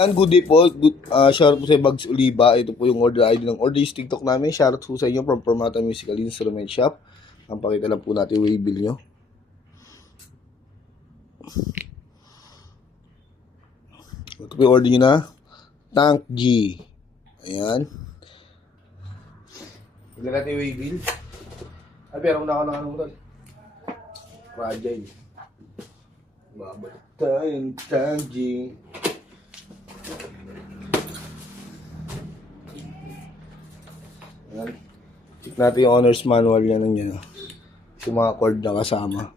And good day po, shoutout po sa Bags Oliva. Ito po yung order ID ng order TikTok namin. Shoutout po sa inyo from Permata Musical Instrument Shop. Ang pakita lang po natin yung waybill nyo. Ito po yung order nyo na Tank G. Ayan. Tignan natin yung waybill. Ay, pero muna ako ng anong tol. Fragile. Babalik tayong Tank G. Ayan. Check natin yung owner's manual yan niya. Yung mga cord na kasama.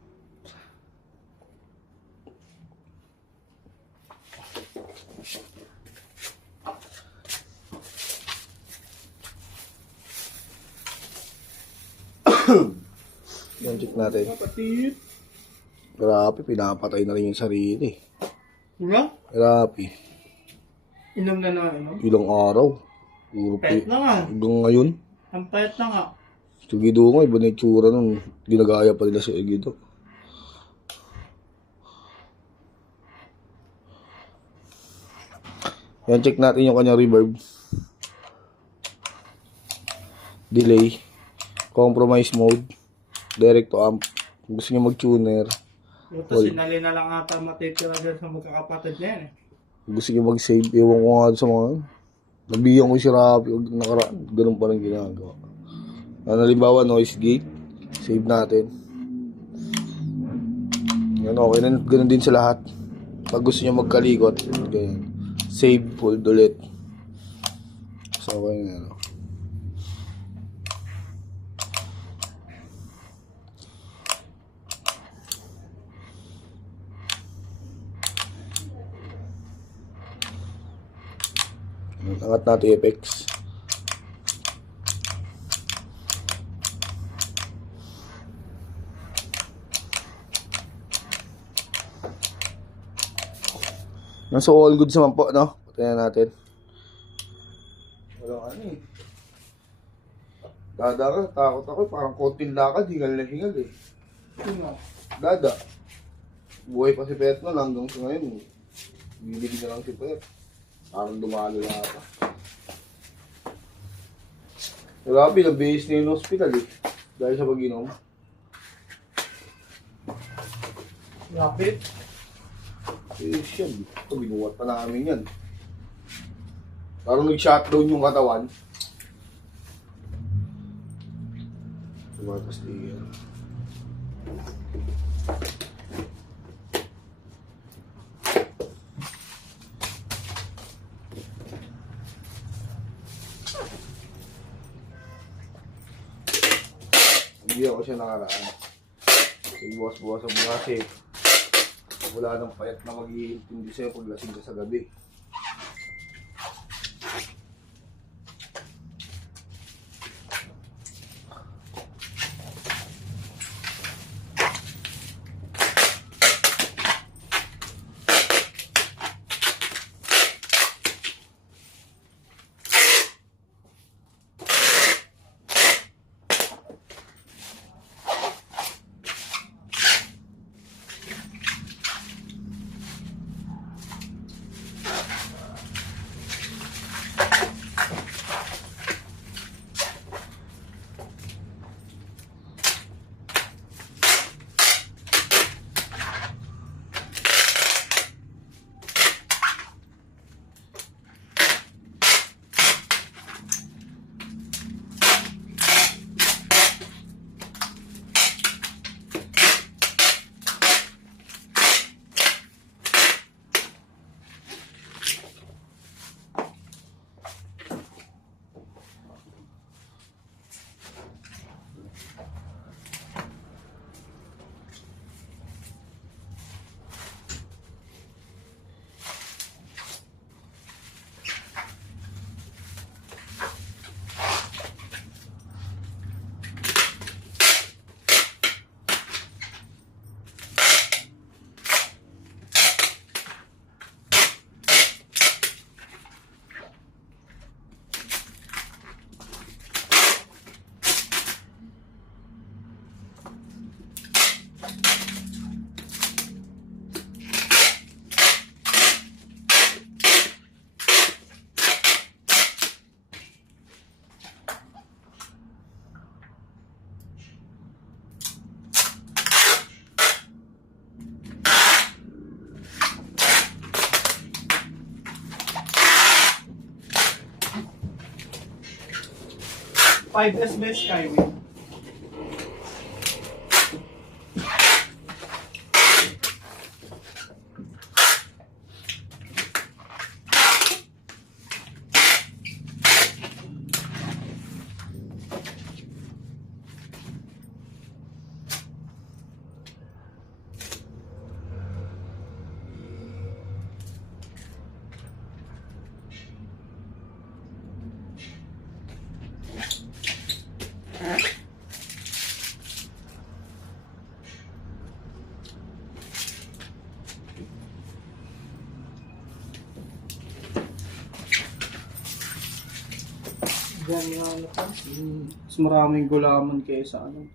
Yan, check natin. Kapatid. Grabe, pinapatay na rin yung sarili. Wala? Grabe. Inom na na inom? Ilang araw. Puro Payat na nga. hanggang ngayon. Ang payat na nga. Si Guido nga, iba na yung tsura nung ginagaya pa nila si Guido. Yan, check natin yung kanyang reverb. Delay. Compromise mode. Direct to amp. Kung gusto nyo mag-tuner. Ito sinali na lang ata matitira dyan sa magkakapatid na yan eh. Kung gusto nyo mag-save. Ewan ko nga sa mga. Nabiyan ko si Rapi. Ganun pa rin ginagawa. Halimbawa, noise gate. Save natin. Yan, okay na. Ganun din sa lahat. Pag gusto nyo magkalikot. Ganyan. Save, hold ulit. So, okay na. No? Angat natin yung effects. So all good naman po, no? Patayin natin. Walang ano eh. Dada ka, takot ako. Parang konting lakad, hingal na hingal eh. Sino? Dada. Buhay pa si Pet na hanggang sa ngayon. Bibili na lang si Pet. Parang dumalo na ata. Grabe, na-base na yung hospital eh. Dahil sa pag-inom. Lapit. Eh, siya. Ito, binuwat pa namin yan. Parang nag-shutdown yung katawan. Tumatas din yan. Hindi ako siya nakaraan. Sige, buwas-buwas ang mga kasi wala nang payat na mag-iintindi sa'yo pag lasing ka sa gabi. 5S best Skyway. Diyan nga ano pa. Mas maraming gulaman kaysa ano.